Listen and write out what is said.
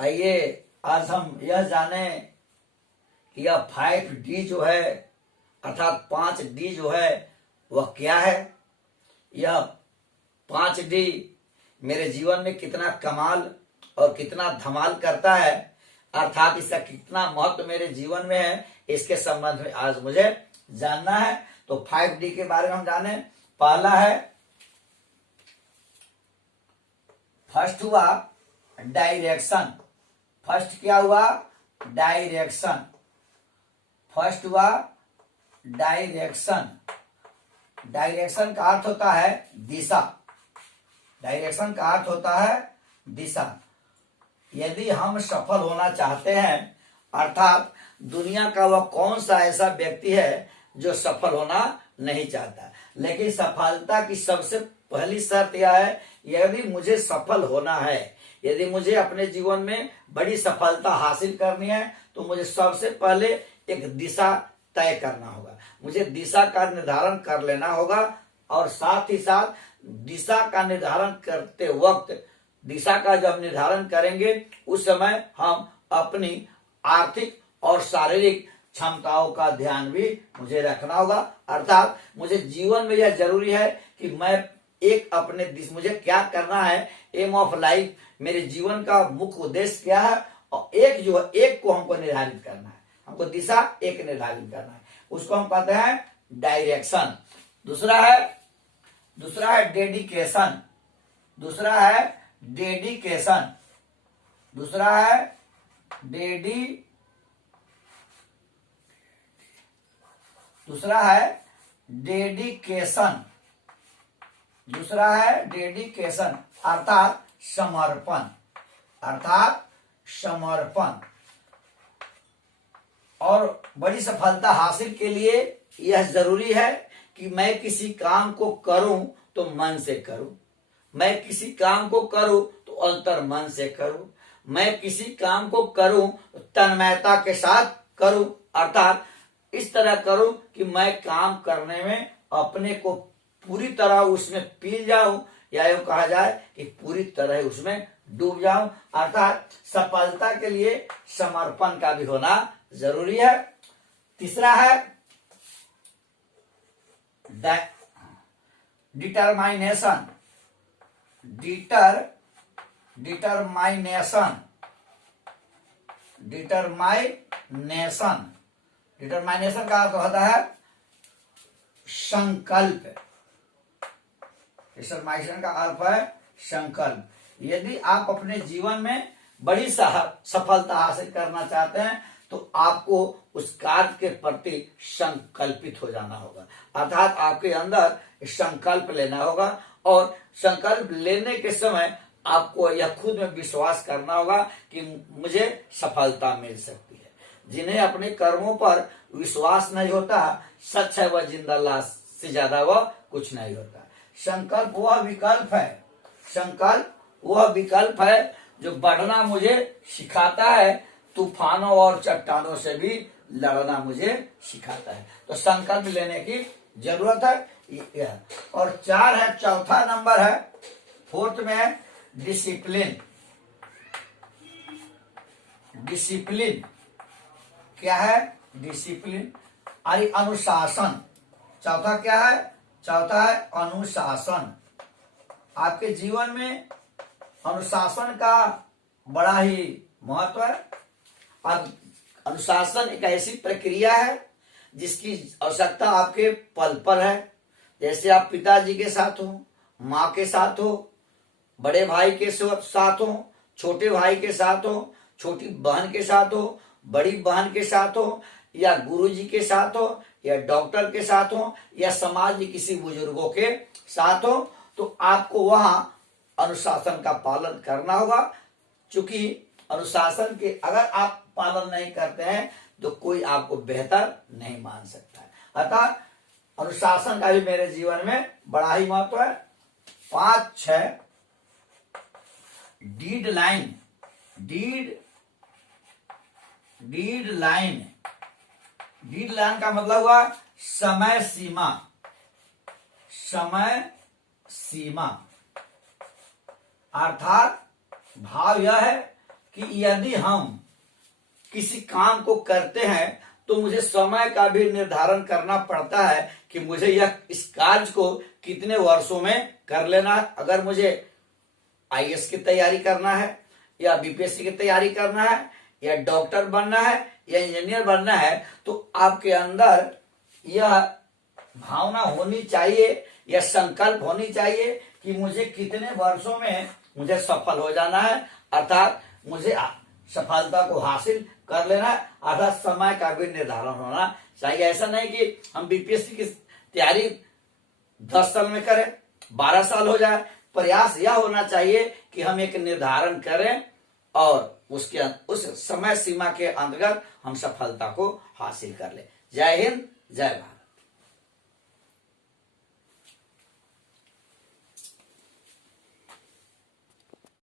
आइए आज हम यह जाने कि यह 5D जो है अर्थात 5D जो है वह क्या है। यह 5D मेरे जीवन में कितना कमाल और कितना धमाल करता है, अर्थात इसका कितना महत्व मेरे जीवन में है, इसके संबंध में आज मुझे जानना है। तो 5D के बारे में हम जाने। पहला है, फर्स्ट हुआ डायरेक्शन। फर्स्ट क्या हुआ? डायरेक्शन। फर्स्ट हुआ डायरेक्शन। डायरेक्शन का अर्थ होता है दिशा। डायरेक्शन का अर्थ होता है दिशा। यदि हम सफल होना चाहते हैं, अर्थात दुनिया का वह कौन सा ऐसा व्यक्ति है जो सफल होना नहीं चाहता, लेकिन सफलता की सबसे पहली शर्त यह है, यदि मुझे सफल होना है, यदि मुझे अपने जीवन में बड़ी सफलता हासिल करनी है, तो मुझे सबसे पहले एक दिशा तय करना होगा। मुझे दिशा का निर्धारण कर लेना होगा और साथ ही साथ दिशा का निर्धारण करते वक्त, दिशा का जब निर्धारण करेंगे उस समय हम अपनी आर्थिक और शारीरिक क्षमताओं का ध्यान भी मुझे रखना होगा। अर्थात मुझे जीवन में यह जरूरी है कि मैं एक अपने मुझे क्या करना है, एम ऑफ लाइफ, मेरे जीवन का मुख्य उद्देश्य क्या है, और एक जो है एक को हमको निर्धारित करना है। हमको दिशा एक निर्धारित करना है, उसको हम कहते हैं डायरेक्शन। दूसरा है डेडिकेशन। दूसरा है डेडिकेशन। दूसरा है डेडिकेशन। दूसरा है डेडिकेशन अर्थात समर्पण। अर्थात समर्पण। और बड़ी सफलता हासिल के लिए यह जरूरी है कि मैं किसी काम को करूं तो मन से करूं। मैं किसी काम को करूं तो अंतर मन से करूं। मैं किसी काम को करूं तो तन्मयता के साथ करूं। अर्थात इस तरह करूं कि मैं काम करने में अपने को पूरी तरह उसमें पी जाऊं, या यूं कहा जाए कि पूरी तरह उसमें डूब जाऊं। अर्थात सफलता के लिए समर्पण का भी होना जरूरी है। तीसरा है डिटरमाइनेशन। डिटरमाइनेशन का अर्थ होता है संकल्प। डिटरमाइनेशन का अर्थ है संकल्प। यदि आप अपने जीवन में बड़ी सफलता हासिल करना चाहते हैं तो आपको उस कार्य के प्रति संकल्पित हो जाना होगा। अर्थात आपके अंदर संकल्प लेना होगा, और संकल्प लेने के समय आपको यह खुद में विश्वास करना होगा कि मुझे सफलता मिल सकती है। जिन्हें अपने कर्मों पर विश्वास नहीं होता, सच है वह जिंदा लाश से ज्यादा वह कुछ नहीं होता। संकल्प वह विकल्प है जो बढ़ना मुझे सिखाता है, तूफानों और चट्टानों से भी लड़ना मुझे सिखाता है। तो संकल्प लेने की जरूरत है। और चौथा नंबर है, फोर्थ में है डिसिप्लिन। डिसिप्लिन क्या है? डिसिप्लिन अनुशासन। चौथा क्या है? चौथा है अनुशासन। आपके जीवन में अनुशासन का बड़ा ही महत्व है। अब अनुशासन एक ऐसी प्रक्रिया है जिसकी आवश्यकता आपके पल पल है। जैसे आप पिताजी के साथ हो, माँ के साथ हो, बड़े भाई के साथ हो, छोटे भाई के साथ हो, छोटी बहन के साथ हो, बड़ी बहन के साथ हो, या गुरुजी के साथ हो, या डॉक्टर के साथ हो, या समाज के किसी बुजुर्गों के साथ हो, तो आपको वहां अनुशासन का पालन करना होगा। क्योंकि अनुशासन के अगर आप पालन नहीं करते हैं तो कोई आपको बेहतर नहीं मान सकता है। अतः अनुशासन का भी मेरे जीवन में बड़ा ही महत्व है। 5-6 डीडलाइन। डीडलाइन का मतलब हुआ समय सीमा। अर्थात भाव यह है कि यदि हम किसी काम को करते हैं तो मुझे समय का भी निर्धारण करना पड़ता है कि मुझे यह इस कार्य को कितने वर्षों में कर लेना है। अगर मुझे आईएएस की तैयारी करना है या बीपीएससी की तैयारी करना है या डॉक्टर बनना है या इंजीनियर बनना है तो आपके अंदर यह भावना होनी चाहिए या संकल्प होनी चाहिए कि मुझे कितने वर्षों में मुझे सफल हो जाना है, अर्थात मुझे सफलता को हासिल कर लेना है, अर्थात समय का भी निर्धारण होना चाहिए। ऐसा नहीं कि हम बीपीएससी की तैयारी 10 साल में करें, 12 साल हो जाए। प्रयास यह होना चाहिए कि हम एक निर्धारण करें और उस समय सीमा के अंतर्गत हम सफलता को हासिल कर ले। जय हिंद, जय भारत।